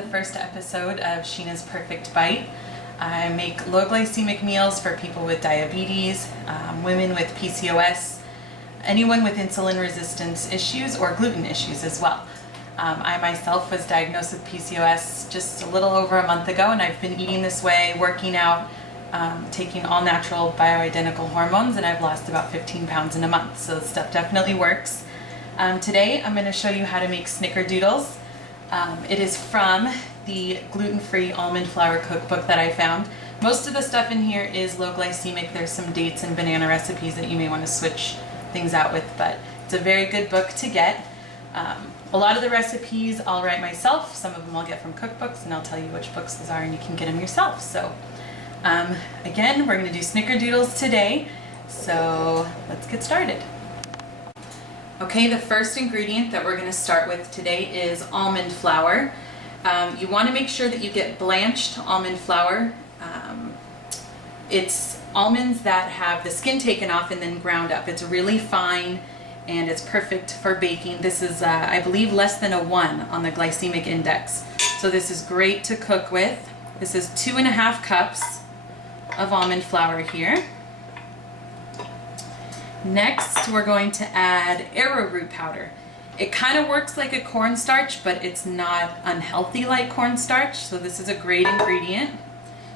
the first episode of Sheena's Perfect Bite. I make low glycemic meals for people with diabetes, women with PCOS, anyone with insulin resistance issues or gluten issues as well. I myself was diagnosed with PCOS just a little over a month ago, and I've been eating this way, working out, taking all natural bioidentical hormones, and I've lost about 15 pounds in a month, so this stuff definitely works. Today I'm going to show you how to make Snickerdoodles. It is from the gluten-free almond flour cookbook that I found. Most of the stuff in here is low glycemic. There's some dates and banana recipes that you may want to switch things out with, but it's a very good book to get. A lot of the recipes I'll write myself. Some of them I'll get from cookbooks, and I'll tell you which books those are, and you can get them yourself. So again, we're going to do Snickerdoodles today, so let's get started. Okay, the first ingredient that we're going to start with today is almond flour. You want to make sure that you get blanched almond flour. It's almonds that have the skin taken off and then ground up. It's really fine and it's perfect for baking. This is, I believe, less than a 1 on the glycemic index. So this is great to cook with. This is 2.5 cups of almond flour here. Next, we're going to add arrowroot powder. It kind of works like a cornstarch, but it's not unhealthy like cornstarch, so this is a great ingredient.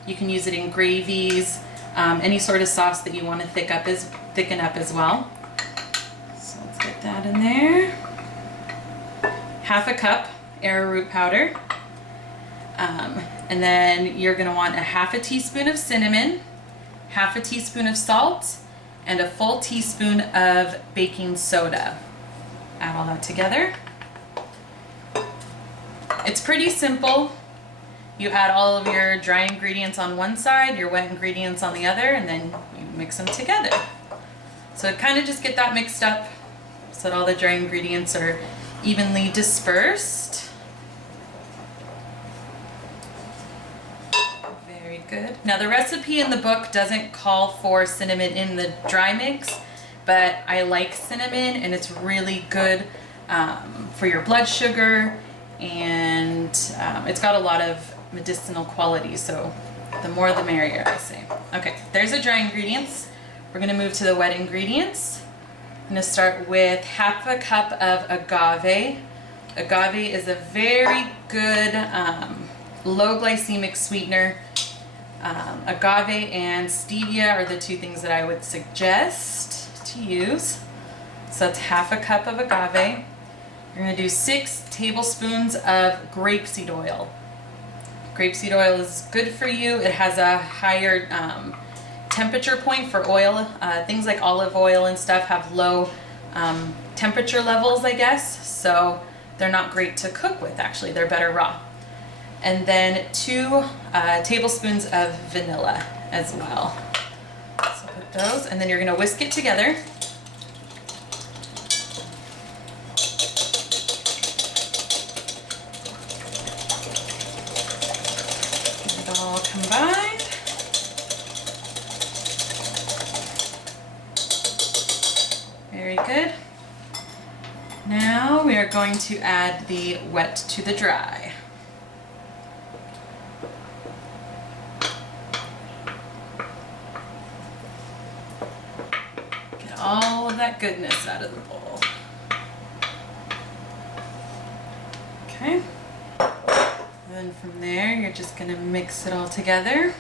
You can use it in gravies, any sort of sauce that you want to thicken up as well. So let's get that in there. 1/2 cup arrowroot powder. And then you're going to want 1/2 teaspoon of cinnamon, 1/2 teaspoon of salt, and a full teaspoon of baking soda. Add all that together. It's pretty simple. You add all of your dry ingredients on one side, your wet ingredients on the other, and then you mix them together. So kind of just get that mixed up so that all the dry ingredients are evenly dispersed. Good. Now the recipe in the book doesn't call for cinnamon in the dry mix, but I like cinnamon and it's really good for your blood sugar, and it's got a lot of medicinal qualities, so the more the merrier, I say. Okay, there's the dry ingredients. We're going to move to the wet ingredients. I'm going to start with 1/2 cup of agave. Agave is a very good low glycemic sweetener. Agave and stevia are the two things that I would suggest to use. So that's 1/2 cup of agave. You're going to do 6 tablespoons of grapeseed oil. Grapeseed oil is good for you. It has a higher temperature point for oil. Things like olive oil and stuff have low temperature levels, I guess, so they're not great to cook with, actually. They're better raw. And then 2 tablespoons of vanilla as well. So put those, and then you're going to whisk it together. Get it all combined. Very good. Now we are going to add the wet to the dry. All of that goodness out of the bowl. Okay. And then from there, you're just going to mix it all together.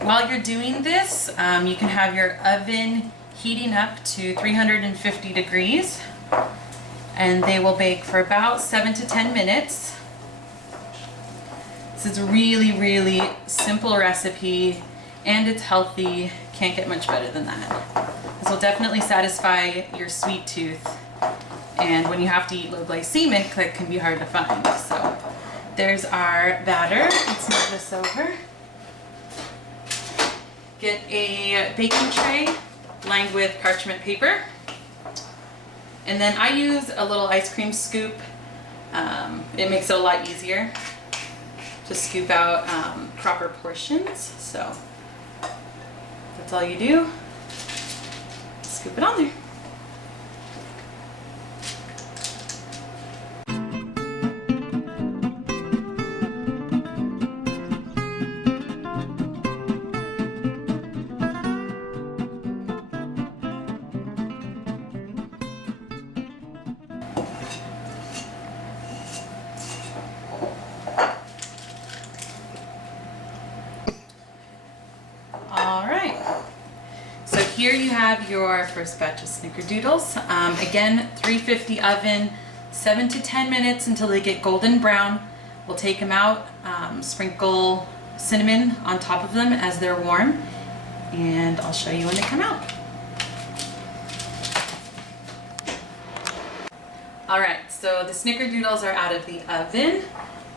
While you're doing this, you can have your oven heating up to 350 degrees, and they will bake for about 7 to 10 minutes. This is a really, really simple recipe, and it's healthy. Can't get much better than that. This will definitely satisfy your sweet tooth, and when you have to eat low glycemic, that can be hard to find. So there's our batter. Let's move this over. Get a baking tray lined with parchment paper. And then I use a little ice cream scoop. It makes it a lot easier to scoop out proper portions. So that's all you do. Scoop it on there. So here you have your first batch of Snickerdoodles. Again, 350 oven, 7 to 10 minutes until they get golden brown. We'll take them out, sprinkle cinnamon on top of them as they're warm, and I'll show you when they come out. Alright, so the Snickerdoodles are out of the oven.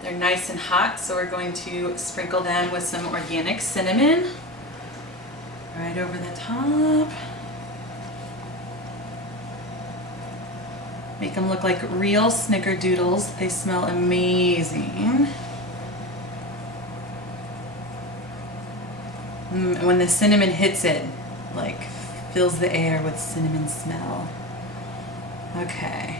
They're nice and hot, so we're going to sprinkle them with some organic cinnamon right over the top. Make them look like real Snickerdoodles. They smell amazing. When the cinnamon hits it, like fills the air with cinnamon smell. Okay.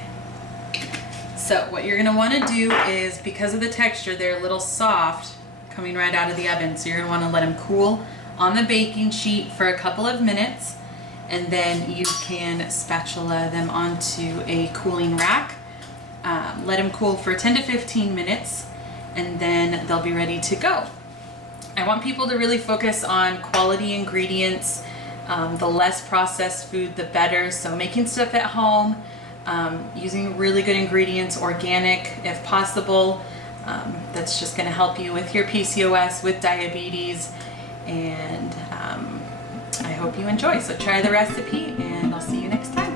So what you're gonna wanna do is, because of the texture, they're a little soft coming right out of the oven, so you're gonna wanna let them cool on the baking sheet for a couple of minutes, and then you can spatula them onto a cooling rack. Let them cool for 10 to 15 minutes, and then they'll be ready to go. I want people to really focus on quality ingredients. The less processed food, the better. So making stuff at home, using really good ingredients, organic if possible. That's just going to help you with your PCOS, with diabetes, and I hope you enjoy. So try the recipe, and I'll see you next time.